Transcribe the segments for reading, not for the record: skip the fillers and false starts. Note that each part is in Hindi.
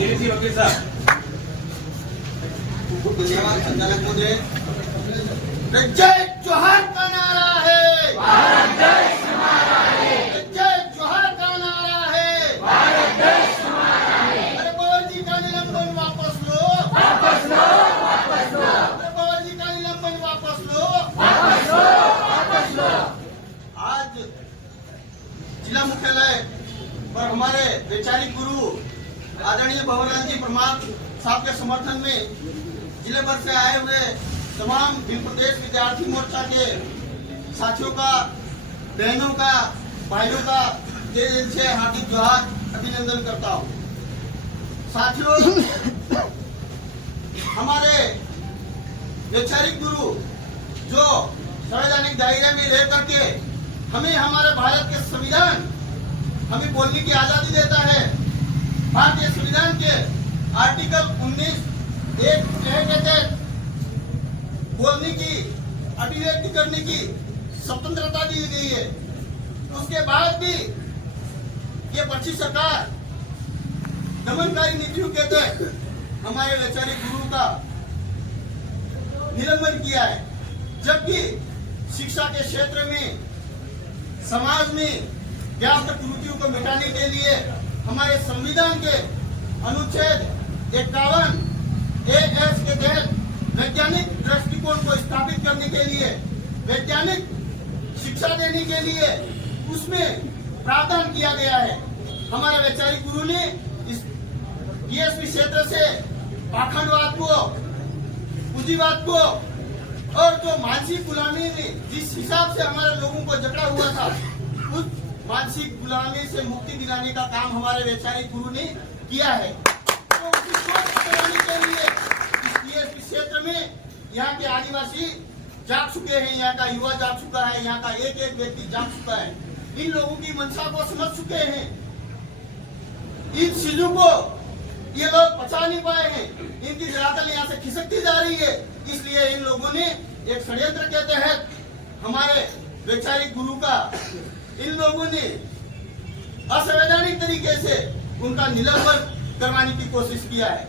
वकील साहब। धन्यवाद संचालक महोदय। जय जोहार का नारा है, भारत देश हमारा है, जय जोहार का नारा है, भारत देश हमारा है। अरे पवार जी का निलंबन वापस लो, वापस लो, वापस लो, अरे पवार जी का निलंबन वापस लो, वापस लो, वापस लो। आज जिला मुख्यालय पर हमारे वैचारिक गुरु आदरणीय भंवरलाल जी परमार साहब के समर्थन में जिले भर से आए हुए तमाम भीम प्रदेश विद्यार्थी मोर्चा के साथियों का, बहनों का, भाइयों का दिल से हार्दिक जोहार अभिनंदन करता हूँ। साथियों, हमारे वैचारिक गुरु जो संवैधानिक दायरे में रह करके हमें हमारे भारत के संविधान हमें बोलने की आजादी देता है। भारतीय संविधान के आर्टिकल 19 एक के तहत बोलने की, अभिव्यक्ति करने की स्वतंत्रता दी गई है। उसके बाद भी ये पक्षी सरकार दमनकारी नीतियों के तहत हमारे वैचारिक गुरु का निलंबन किया है, जबकि शिक्षा के क्षेत्र में, समाज में व्याप्त कुरीतियों को मिटाने के लिए हमारे संविधान के अनुच्छेद 51 AS के तहत वैज्ञानिक दृष्टिकोण को स्थापित करने के लिए, वैज्ञानिक शिक्षा देने के लिए उसमें प्रावधान किया गया है। हमारे वैचारिक गुरु ने इस DSP क्षेत्र से पाखंडवाद को, पूंजीवाद को और जो मानसिक गुलामी ने जिस हिसाब से हमारे लोगों को जकड़ा हुआ था, उस मानसिक गुलामी से मुक्ति दिलाने का काम हमारे वैचारिक गुरु ने किया है। तो उसी सोच बनाने के लिए इस DSP क्षेत्र में यहाँ के आदिवासी जाग चुके हैं, यहाँ का युवा जाग चुका है, यहाँ का एक एक व्यक्ति जाग चुका है। इन लोगों की मंशा को समझ चुके हैं। इन चीजों को ये लोग पचा नहीं पाए हैं। इनकी धरातल यहाँ से खिसकती जा रही है। इसलिए इन लोगों ने एक षड्यंत्र के तहत हमारे वैचारिक गुरु का, इन लोगों ने असंवैधानिक तरीके से उनका निलंबन करवाने की कोशिश किया है।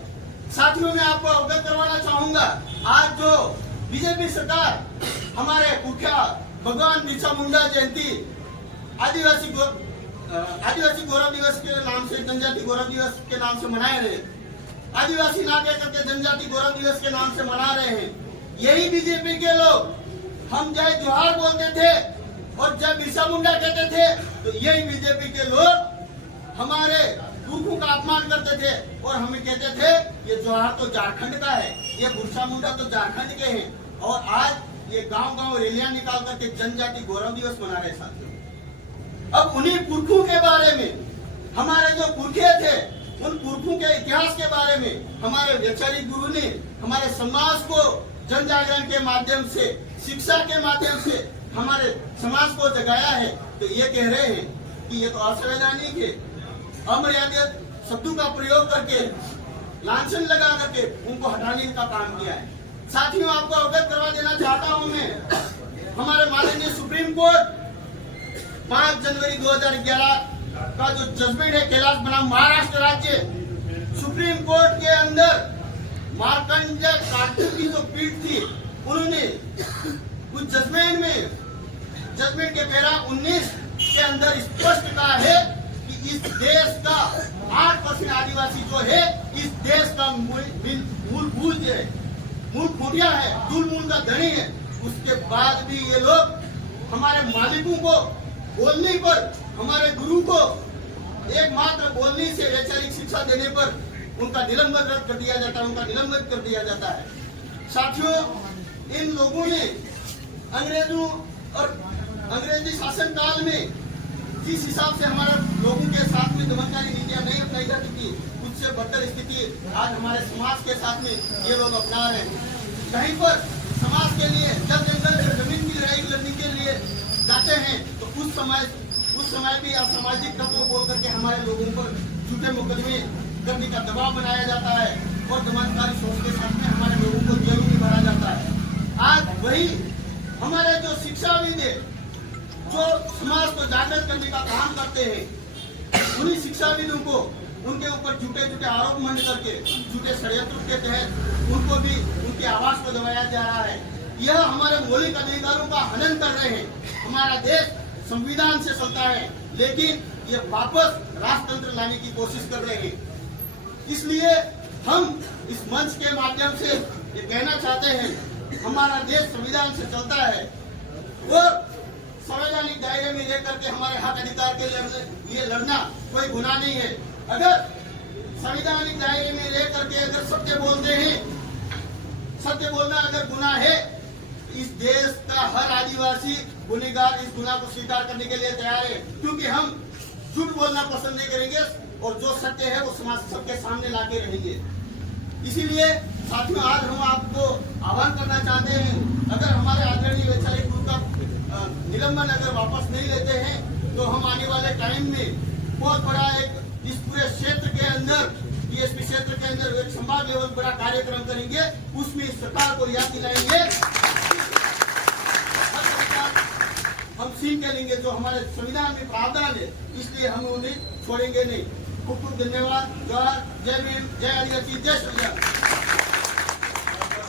साथियों, मैं आपको अवगत करवाना चाहूंगा, आज जो बीजेपी सरकार हमारे मुखिया भगवान बिरसा मुंडा जयंती आदिवासी गौरव दिवस के नाम से, जनजाति गौरव दिवस के नाम से मनाए रहे, आदिवासी ना कह करके जनजाति गौरव दिवस के नाम से मना रहे हैं। यही बीजेपी के लोग हम जय जोहार बोलते थे और जब बिरसा मुंडा कहते थे, तो यही बीजेपी के लोग हमारे पुरखों का अपमान करते थे और हमें कहते थे ये जोहार तो झारखंड का है, ये बिरसा मुंडा तो झारखंड के हैं। और आज ये गांव-गांव रैलियां निकाल करके जनजाति गौरव दिवस मना रहे साथियों। अब उन्हीं पुरखों के बारे में, हमारे जो पुरखे थे, उन पुरखों के इतिहास के बारे में हमारे वैचारिक गुरु ने हमारे समाज को जन जागरण के माध्यम से, शिक्षा के माध्यम से हमारे समाज को जगाया है। तो ये कह रहे हैं कि ये तो असंवैधानिक है, अमर्यादित शब्दों का प्रयोग करके, लांछन लगा करके उनको हटाने का काम किया है। साथियों, आपको अवगत करवा देना चाहता हूं मैं, हमारे माननीय सुप्रीम कोर्ट 5 जनवरी 2011 का जो जजमेंट है कैलाश बनाम महाराष्ट्र राज्य, सुप्रीम कोर्ट के अंदर मार्कंडेय काटू की जो पीठ थी, उन्होंने उस जजमेंट के पैरा 19 के अंदर स्पष्ट कहा है कि इस देश का 8% आदिवासी जो है, इस देश का मूल खूंटिया है, मूल का धनी है। उसके बाद भी ये लोग हमारे मालिकों को बोलने पर, हमारे गुरु को एकमात्र बोलने से वैचारिक शिक्षा देने पर उनका निलंबन रद्द कर दिया जाता है, उनका निलंबन कर दिया जाता है। साथियों, इन लोगों ने अंग्रेजों और अंग्रेजी शासन काल में जिस हिसाब से हमारे लोगों के साथ में दमनकारी नीतियां नहीं अपनाई जाती थी, उससे बदतर स्थिति आज हमारे समाज के साथ में ये लोग अपना रहे हैं। कहीं पर समाज के लिए जब जंगल जमीन की लड़ाई लड़ने के लिए जाते हैं, तो उस समय भी असामाजिक तत्व बोल करके हमारे लोगों पर झूठे मुकदमे करने का दबाव बनाया जाता है और दमनकारी सोच के साथ में हमारे लोगों को जेलों में भरा जाता है। आज वही हमारे जो शिक्षाविद है, जो समाज को जागृत करने का काम करते हैं, उन्हीं शिक्षाविदों को उनके ऊपर झूठे झूठे आरोप मंड करके झूठे षड्यंत्र के तहत उनको भी उनकी आवाज को दबाया जा रहा है। यह हमारे मौलिक अधिकारों का हनन कर रहे हैं। हमारा देश संविधान से चलता है, लेकिन ये वापस राजतंत्र लाने की कोशिश कर रहे हैं। इसलिए हम इस मंच के माध्यम से ये कहना चाहते हैं, हमारा देश संविधान से चलता है और संवैधानिक दायरे में लेकर के हमारे हक अधिकार के लिए लड़ना कोई गुनाह नहीं है। अगर संवैधानिक दायरे में लेकर के अगर सत्य बोलते हैं, सत्य बोलना अगर गुनाह है, इस देश का हर आदिवासी गुनहगार इस गुनाह को स्वीकार करने के लिए तैयार है, क्योंकि हम झूठ बोलना पसंद नहीं करेंगे और जो सत्य है वो समाज सबके सामने लाके रहेंगे। इसीलिए साथियों, आज हम आपको आह्वान करना चाहते हैं, अगर हमारे आदरणीय वैचारिक गुरु का निलंबन अगर वापस नहीं लेते हैं तो हम आने वाले टाइम में बहुत बड़ा एक इस पूरे क्षेत्र के अंदर टीएसपी क्षेत्र के अंदर एक संभाग लेवल बड़ा कार्यक्रम करेंगे। उसमें सरकार को याद दिलाएंगे, हम सीन के लेंगे जो हमारे संविधान में प्रावधान है, इसलिए हम उन्हें छोड़ेंगे नहीं। खूब खूब धन्यवाद। जोहार, जय भीम, जय आदिवासी, जय श्री राम।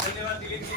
धन्यवाद दिलीप जी।